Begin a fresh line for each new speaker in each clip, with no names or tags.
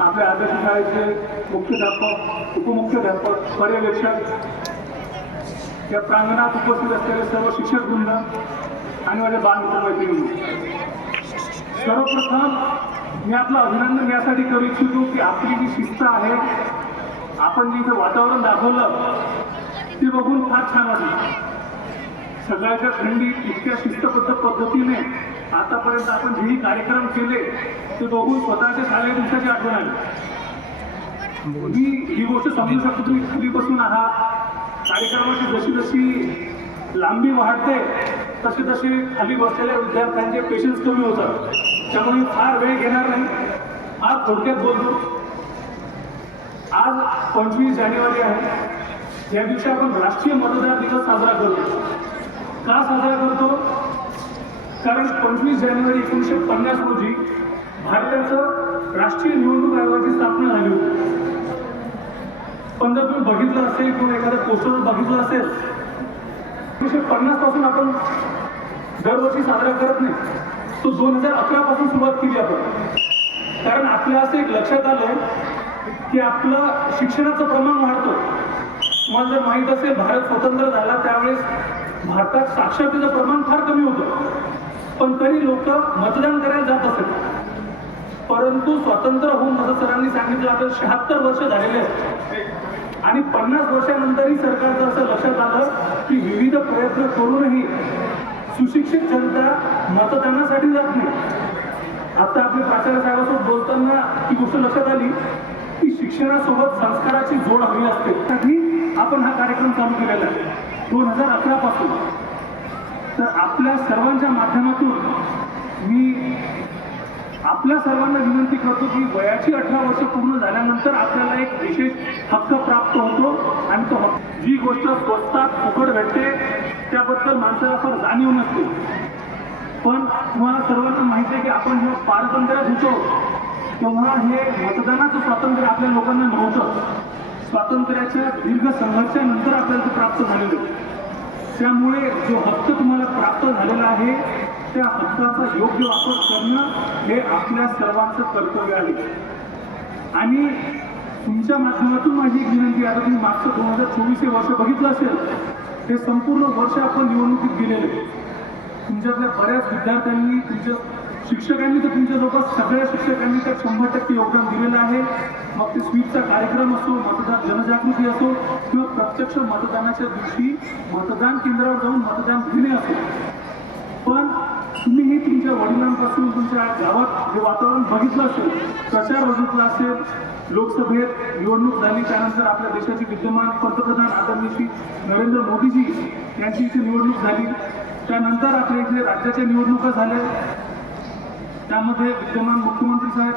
आपल्या आदर्श शाळेचे मुख्याध्यापक उपमुख्याध्यापक पर्यवेक्षक या प्रांगणात उपस्थित असलेले सर्व शिक्षक वृंद आणि माझ्या बालमित्र मैत्रिणी सर्वप्रथम मी आपलं अभिनंदन यासाठी करू इच्छितो की आपली जी शिस्त आहे आपण जे इथं वातावरण दाखवलं ते बघून फार छान वाटलं. सगळ्याच्या थंडीत इतक्या शिस्तबद्ध पद्धतीने आतापर्यंत आपण जेही कार्यक्रम केले ते बघून स्वतःच्या शालेय दिवसाची आठवण आली. मी ही गोष्ट समजू शकतो तुम्ही खाली बसून आहात. कार्यक्रमाची जशी जशी लांबी वाढते तसे तसे खाली बसलेल्या विद्यार्थ्यांचे पेशन्स कमी होतात. त्यामुळे फार वेळ घेणार नाही. आज थोडक्यात बोलतो. आज पंचवीस जानेवारी आहे. या दिवशी आपण राष्ट्रीय मतदार दिवस साजरा करतो. का साजरा करतो? कारण पंचवीस जानेवारी एकोणीसशे पन्नास रोजी भारताचं राष्ट्रीय निवडणूक आयोगाची स्थापना झाली होती. पण जर तुम्ही बघितलं असेल किंवा एखाद्या पोस्टर बघितलं असेल एकोणीसशे पन्नासपासून आपण दरवर्षी साजरा करत नाही. तो दोन हजार अकरा पासून सुरुवात केली आपण. कारण आपल्या असं एक लक्षात आलं की आपलं शिक्षणाचं प्रमाण वाढतं. तुम्हाला जर माहीत असेल भारत स्वतंत्र झाला त्यावेळेस भारतात साक्षरतेचं प्रमाण फार कमी होतं. पण तरी लोक मतदान करायला जात असत. परंतु स्वतंत्र होऊन माझं सरांनी सांगितलं आता शहात्तर वर्ष झालेले आहेत. आणि पन्नास वर्षानंतरही सरकारचं असं लक्षात आलं की विविध प्रयत्न करूनही सुशिक्षित जनता मतदानासाठी जात नाही. आता आपले प्राचार्य साहेबांसोबत बोलताना ही गोष्ट लक्षात आली की शिक्षणासोबत संस्काराची जोड हवी असते. त्यासाठी आपण हा कार्यक्रम चालू केलेला आहे. दोन हजार अकरा पासून तर आपल्या सर्वांच्या माध्यमातून मी आपल्या सर्वांना विनंती करतो की वयाची अठरा वर्ष पूर्ण झाल्यानंतर आपल्याला एक विशेष हक्क प्राप्त होतो आणि तो हक्क जी गोष्ट स्वस्तात फुकट भेटते त्याबद्दल माणसाला फार जाणीव नसते. पण तुम्हाला सर्वांना माहिती आहे की आपण जेव्हा पारतंत्र्यात होतो तेव्हा हे मतदानाचं स्वातंत्र्य आपल्या लोकांना नव्हतं स्वातंत्र्याच्या दीर्घ संघर्षानंतर आपल्याला ते प्राप्त झालेलं त्यामुळे जो हक्क तुम्हाला प्राप्त झालेला आहे त्या हक्काचा योग्य वापर करणं हे आपल्या सर्वांचं कर्तव्य आहे आणि तुमच्या माध्यमातून माझी एक विनंती आता तुम्ही मागचं दोन हजार चोवीस हे वर्ष बघितलं असेल हे संपूर्ण वर्ष आपण निवडणुकीत गेलेलं आहे. तुमच्यातल्या बऱ्याच विद्यार्थ्यांनी तुमच्या शिक्षकांनी तर तुमच्या जवळपास सगळ्या शिक्षकांनी त्यात शंभर टक्के योगदान दिलेलं आहे. मग ते स्वीपचा कार्यक्रम असो मतदार जनजागृती असो किंवा प्रत्यक्ष मतदानाच्या दिवशी मतदान केंद्रावर जाऊन मतदान घेणे असो. पण तुम्ही हे तुमच्या वडिलांपासून तुमच्या गावात जे वातावरण बघितलं असेल प्रचार बघितला असेल लोकसभेत निवडणूक झाली त्यानंतर आपल्या देशाचे विद्यमान पंतप्रधान आदरणीय श्री नरेंद्र मोदीजी यांची इथे निवडणूक झाली. त्यानंतर आपल्या इथे राज्याच्या निवडणुका झाल्या. त्यामध्ये विद्यमान मुख्यमंत्री साहेब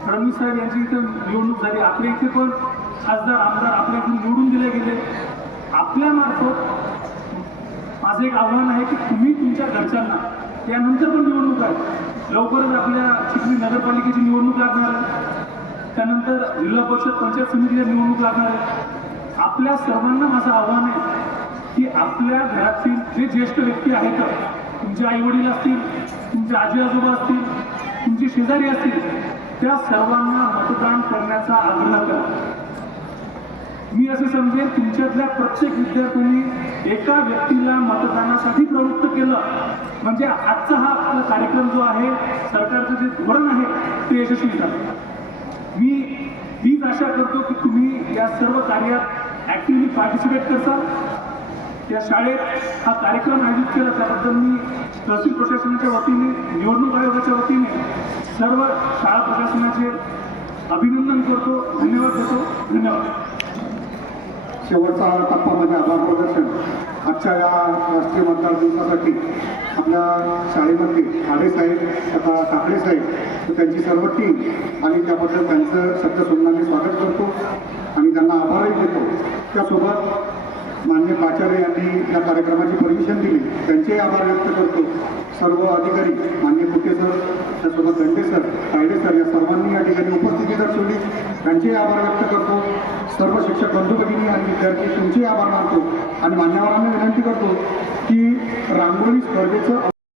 फडणवीस साहेब यांची इथे निवडणूक झाली. आपल्या इथे पण खासदार आमदार आपल्या इथून निवडून दिले गेले. आपल्यामार्फत माझं एक आव्हान आहे की तुम्ही तुमच्या घरच्यांना त्यानंतर पण निवडणूक आहे लवकरच आपल्या चिखली नगरपालिकेची निवडणूक लागणार आहे. त्यानंतर जिल्हा परिषद पंचायत समितीची निवडणूक लागणार आहे. आपल्या सर्वांना माझं आव्हान आहे की आपल्या घरातील जे ज्येष्ठ व्यक्ती आहेत तुमचे आई वडील असतील तुमचे आजी आजोबा असतील तुमचे शेजारी असतील त्या सर्वांना मतदान करण्याचा आग्रह करा. मी असे समजेल तुमच्यातल्या प्रत्येक विद्यार्थ्यांनी एका व्यक्तीला मतदानासाठी प्रवृत्त केलं म्हणजे आजचा हा आपला कार्यक्रम जो आहे सरकारचं जे धोरण आहे ते यशस्वी झालं. मी हीच आशा करतो की तुम्ही या सर्व कार्यात ॲक्टिव्हली पार्टिसिपेट करसाल. त्या शाळेत हा कार्यक्रम आयोजित केला. त्याबद्दल मी तहसील प्रशासनाच्या वतीने निवडणूक आयोगाच्या वतीने सर्व शाळा प्रशासनाचे अभिनंदन करतो धन्यवाद देतो धन्यवाद.
शेवटचा टप्पा म्हणजे आभार प्रदर्शन. आजच्या या राष्ट्रीय मतदार दिवसासाठी आपल्या शाळेमध्ये खाडे साहेब तथा साखळे साहेब त्यांची सर्व टीम आणि त्याबद्दल त्यांचं शब्द सोडण्याने स्वागत करतो आणि त्यांना आभारही देतो. त्यासोबत मान्य पाचार्य यांनी या कार्यक्रमाची परमिशन दिली. त्यांचेही आभार व्यक्त करतो. सर्व अधिकारी मान्य कुटे सर त्यासोबत दंडे सर तायडे सर या सर्वांनी या ठिकाणी उपस्थिती दर्शवली. त्यांचेही आभार व्यक्त करतो. सर्व शिक्षक बंधू भगिनी आणि विद्यार्थी तुमचेही आभार मानतो. आणि मान्यवरांना विनंती करतो की रांगोळी स्पर्धेचं